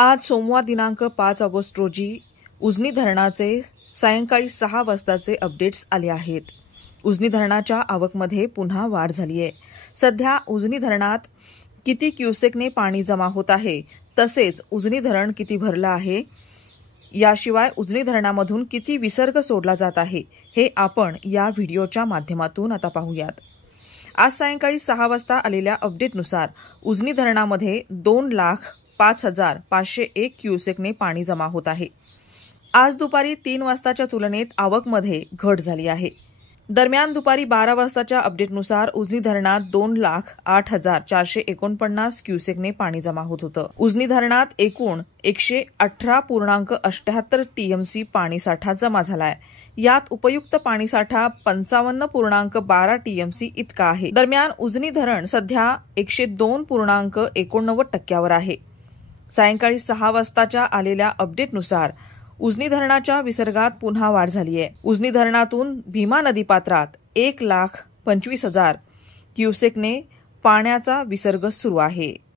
आज सोमवार दिनांक 5 ऑगस्ट रोजी उजनी धरणाचे सायंकाळी 6 वाजताचे अपडेट्स आले आहेत। उजनी धरणाच्या आवकमध्ये पुन्हा वाढ झाली आहे। सध्या उजनी धरणात किती क्युसेकने पाणी जमा होत आहे, तसेच उजनी धरण किती भरलं आहे, याशिवाय उजनी धरणामधून किती विसर्ग सोडला जात आहे, हे आपण या व्हिडिओच्या माध्यमातून आता पाहूयात। आज सायंकाळी 6 वाजता आलेल्या अपडेटनुसार उजनी धरणामध्ये 2,05,501 क्युसेकने पाणी जमा होत आहे। आज दुपारी 3 वाजताच्या तुलनेत आवकमध्ये घट झाली आहे। दरम्यान दुपारी 12 वाजताच्या अपडेटनुसार उजनी धरणात 2,08,449 क्युसेकने पाणी जमा होत होतं। उजनी धरणात एकूण 118.78 टीएमसी पाणीसाठा जमा झालाय। यात उपयुक्त पाणीसाठा 55.12 टीएमसी इतका आहे। दरम्यान उजनी धरण सध्या 102.89% आहे। सायंकाळी 6 वाजताच्या आलेल्या अपडेटनुसार उजनी धरणाच्या विसर्गात पुन्हा वाढ झाली आहे। उजनी धरणातून भीमा नदीपात्रात 1,25,000 क्युसेकने पाण्याचा विसर्ग सुरू आहे।